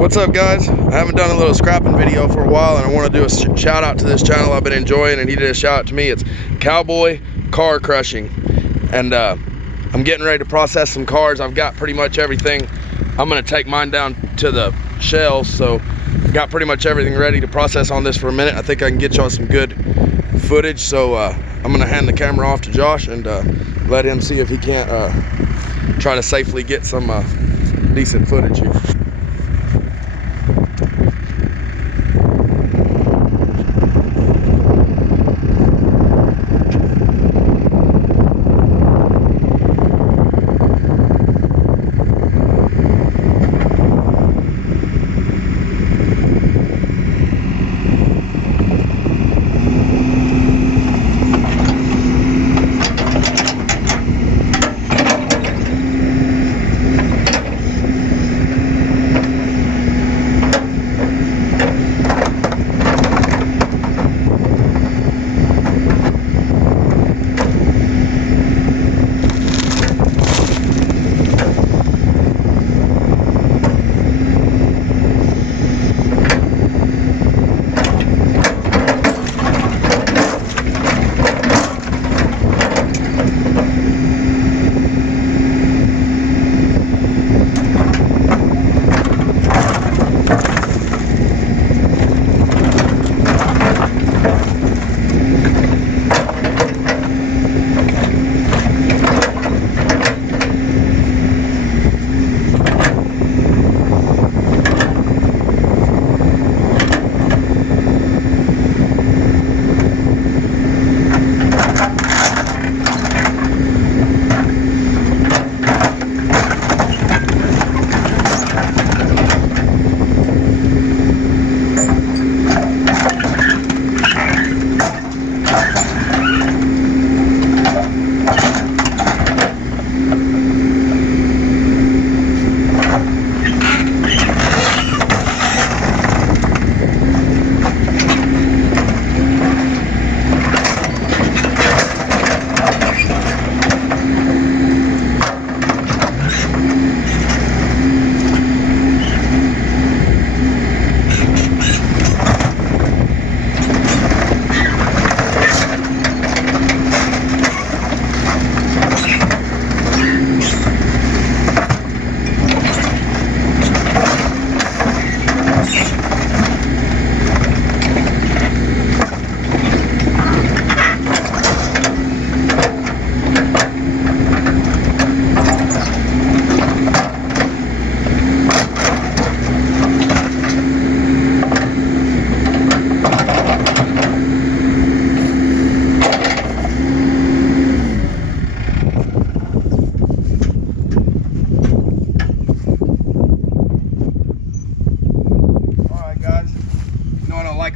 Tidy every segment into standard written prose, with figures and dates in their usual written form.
What's up, guys? I haven't done a little scrapping video for a while, and I want to do a shout out to this channel I've been enjoying, and he did a shout out to me. It's Cowboy Car Crushing, and I'm getting ready to process some cars. I've got pretty much everything. I'm going to take mine down to the shells, so I've got pretty much everything ready to process on this for a minute. I think I can get y'all some good footage, so I'm going to hand the camera off to Josh and let him see if he can't try to safely get some decent footage here.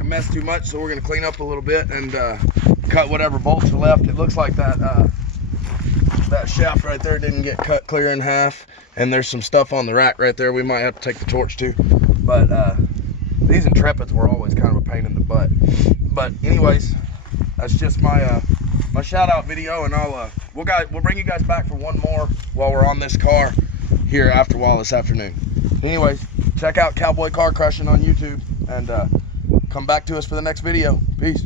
Mess too much, so we're going to clean up a little bit and cut whatever bolts are left. It looks like that that shaft right there didn't get cut clear in half, and there's some stuff on the rack right there we might have to take the torch to, but these Intrepids were always kind of a pain in the butt. But anyways, that's just my my shout out video, and we'll bring you guys back for one more while we're on this car here after a while this afternoon. Anyways, check out Cowboy Car Crushing on YouTube, and come back to us for the next video. Peace.